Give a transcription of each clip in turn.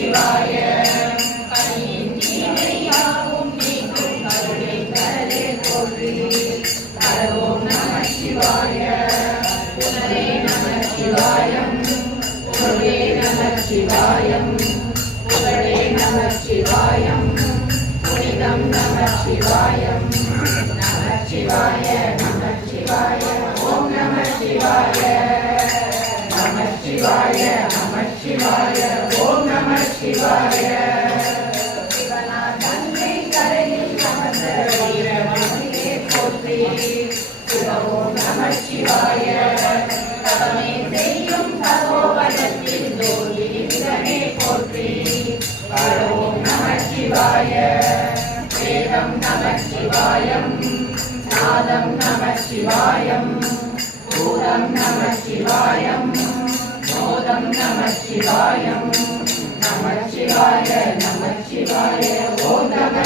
சிவாய கலியின் தீமையாவும் நீக்கும் கருணை கடலே போற்றி ஓம் நம சிவாய புனரே நம சிவாயம் புனரே நம சிவாயம் புகழே நம சிவாயம் புனிதம் நம சிவாயம் நம சிவாய ஓம் நம சிவாய நம சிவாய ஓம் நம சிவாய சிவனா தந்தை கரையில் நமந்த வீரமணியே போற்றி ஓம் நம சிவாய தவமே செய்யும் தவோவனத்தில் ஜோதிலிங்கமே போற்றி ஓம் நம சிவாய வேதம் நம சிவாயம் நாதம் நம சிவாயம் பூதம் நம சிவாயம் மோதம் நம சிவாயம் நம சிவாய ஓம் நம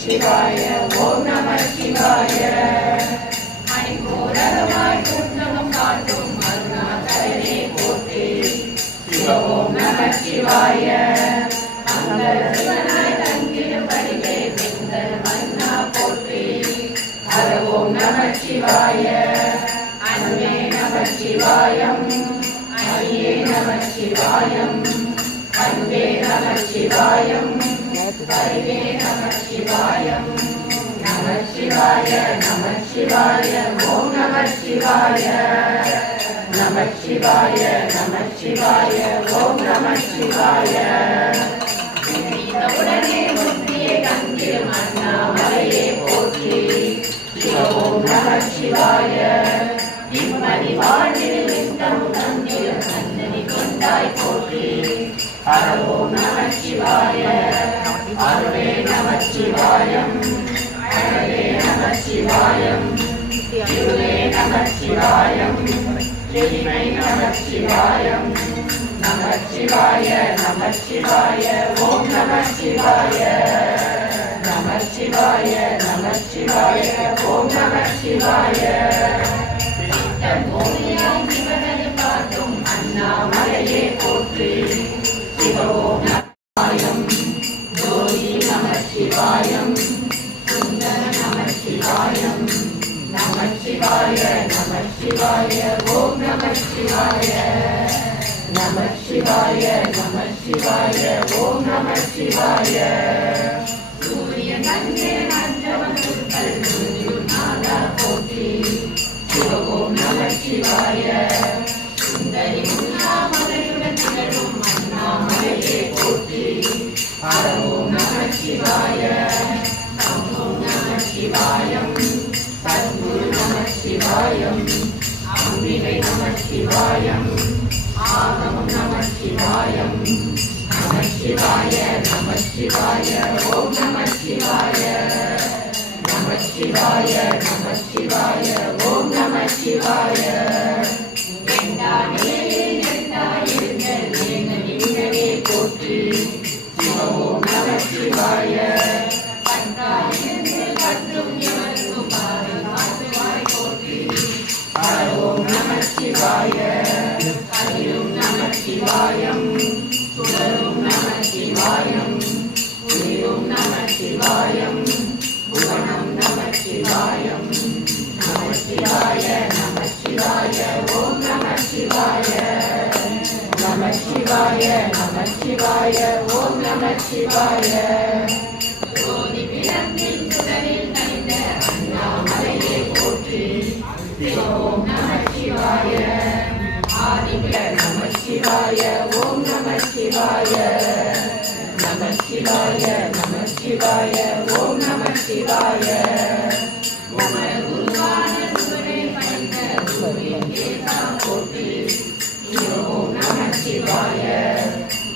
சிவாய ஓம் நம சிவாய மணிபூரகமாய் குற்றமும் காட்டும் அருணாகரனே போற்றி ஓம் நம சிவாய அந்த சிவனாய் தங்கிடும் படிவே வெங்கல் மன்னா போற்றி ஓம் நம சிவாய அன்பே நம சிவாயம் அரியே நம சிவாயம் அன்பே நம சிவாயம் அறிவே நம சிவாயம் நம சிவாய ஓம் நம சிவாய ஓம் நம சிவாய உடனே முத்தியை தங்கிடும் அண்ணாமலையே போற்றி ஓம் நம சிவாய நிம்மதி வாழ்வில் நித்தம் தந்திடும் சந்ததி கொண்டாய் போற்றி ஓம் நம சிவாய அருளே நம சிவாயம் அழகே நம சிவாயம் இருளே நம சிவாயம் எளிமை நம சிவாயம் நம சிவாய ஓம் நம சிவாய ஓம் நம சிவாய பூமியாய் சிவனது காட்டும் அண்ணாமலையே போற்றி ஓம் நம ஜோதி நம சிவாயம் சுந்தர நம சிவாயம் ஓம் நம சிவாய ஓம் நம சிவாய சூரிய நன்றே நன்றவன் நாதா போற்றி ஓம் நம சிவாய சுந்தரி உண்ணாமலையுடன் திகழும் அண்ணாமலையே போற்றி ஓம் நம சிவாய ஓம் நம சிவாயம் சத்குரு நம சிவாயம் அம்பிகை நம சிவாயம் ஆகமம் நம சிவாயம் ஓம் நம சிவாய ஓம் நம சிவாய போற்றி ஓம் நம சிவாய ஓம் நம சிவாய அரியும் நம சிவாயம் சுடரும் நம சிவாயம் உயிரும் நம சிவாயம் புவனம் நம சிவாயம் ஓம் நம சிவாய ஓம் நம சிவாய ஜோதி பிறப்பில் சுடரில் தனிந்த அண்ணாமலையே போற்றி ஓம் நம சிவாய ஆதிபிர நம சிவாய ஓம் நம சிவாய ஓம் நம சிவாய உமர குருவான குருவை பணிந்த குருவின் தேசா போற்றி ஓம் நம சிவாய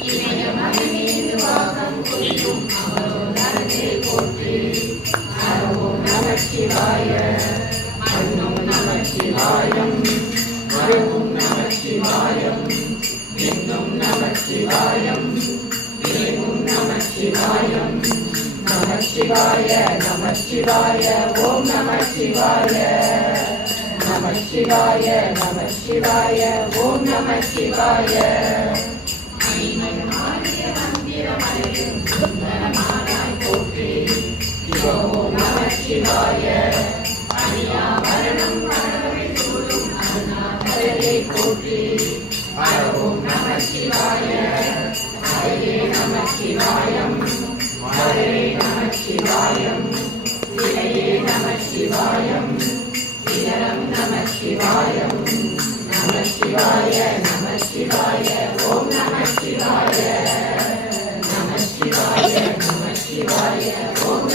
இமய மலை மீது வாசம் புரியும் அமரோதரனே போற்றி ஓம் நம சிவாய அன்னம் நம சிவாயம் மரவும் நம சிவாயம் விண்ணும் நம சிவாயம் வேணும் நம சிவாயம் நம சிவாய ஓம் நம சிவாய சிவாய ஓம் நம சிவாய போற்றி ஓம் நம சிவாய மரணம் போற்றி ஓம் நம சிவாய ஹரே நம சிவாயம் ஹரே நம சிவாயம் ஹரே நம சிவாயம் சிவரம் நம சிவாயம் நம சிவாய ஓம் நம சிவாய நம சிவாய ஓம் நம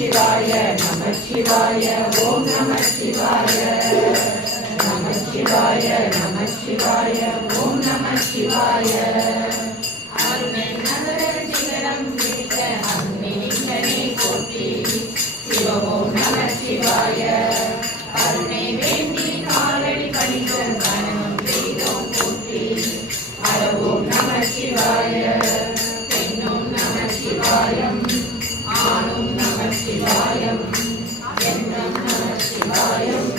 சிவாய நம சிவாய ஓம் நம சிவாய நம சிவாய ஓம் நம சிவாய அருணை நகர சிகரம் பிடித்த அருணிலிங்கனே போற்றி சிவமோம் நம சிவாய அருணை வேண்டி காலடி பணிந்த கணம் செய்தோம் போற்றி அறவோம் நம சிவாய பெண்ணோம் நம சிவாயம் ஆணும் நம சிவாயம் எண்ணம் நம சிவாயம்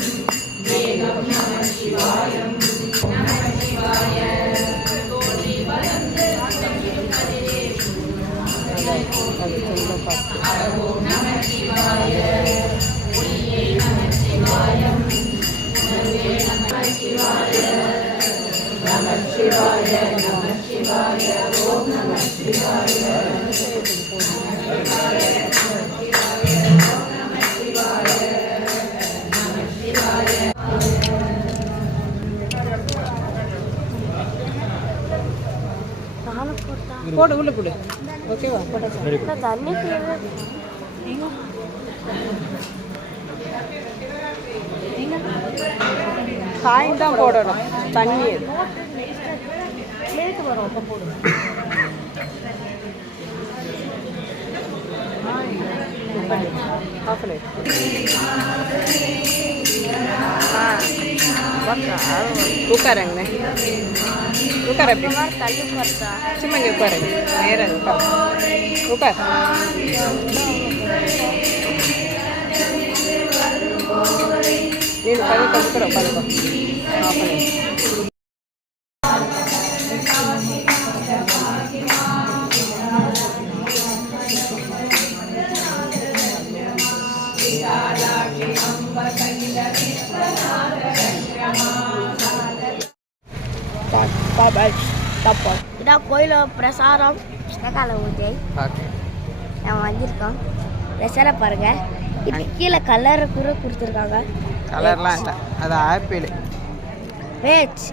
வேகம் நம சிவாயம் நம சிவாய தோழி வளர்ந்து பதிலே அறவோம் நம சிவாய ஒளியே நம சிவாயம் உணர்வே நம சிவாய நம சிவாய ஓம் நம சிவாய போடு உள்ள போடு ஓகேவா போட தண்ணி காய் தான் போடணும் தண்ணி பிளேட் வரும் அப்போ போடு உட்காருங்க உட்கார அப்படி தள்ளி பார்த்தா சும்மா இங்கே உட்காருங்க நேரம் உட்கார் నేను 10 కలుపురా 10 இதான் கோயில பிரசாரம் புஷ்ணகால பூஜை நம்ம வந்திருக்கோம் பிரசாரம் பாருங்க இது கீழே கலர் கூட கொடுத்துருக்காங்க கலர்லாம் இல்லை அது ஆப்பிள் வேச்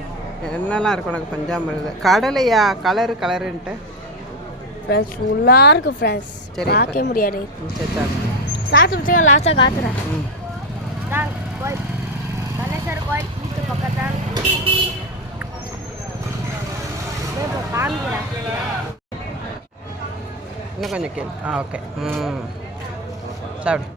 என்னெல்லாம் இருக்கு உனக்கு பஞ்சாமிருது கடலையா கலருன்ட்டு ஃப்ரெண்ட்ஸ் ஃபுல்லாக இருக்குது ஃப்ரெண்ட்ஸ் சரி பார்க்க முடியாது சரி சாப்பிட்டு முடிச்சுங்க லாஸ்ட்டாக காத்துறேன் தான் கோயில் கணேசர் கோயில் வீட்டு பக்கத்தான் காமிக்கிறேன் இன்னும் கொஞ்சம் கேள்வி ஓகே சாப்பிடு